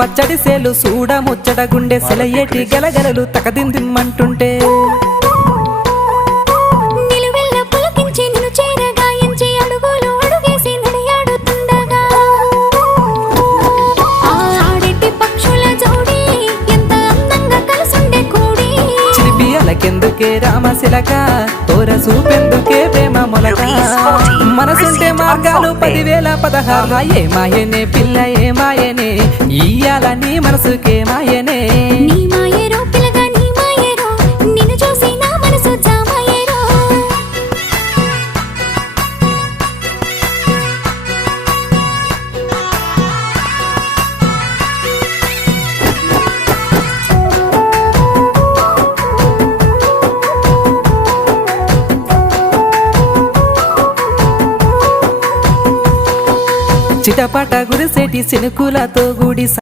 పచ్చడి సేలు సూడ ముచ్చట గుండె సెలయేటి గలగలలు తకదిందిమ్మంటుంటే కెందుకే రామశిలక తోర చూపెందుకే ప్రేమ మొలక మనసుంటే మార్గాలు 10,016 ఏ మాయనే పిల్ల ఏ మాయనే ఇయ్యాల నీ మనసుకే మాయనే చిటపట గురిసేటి సినుకులతో గుడి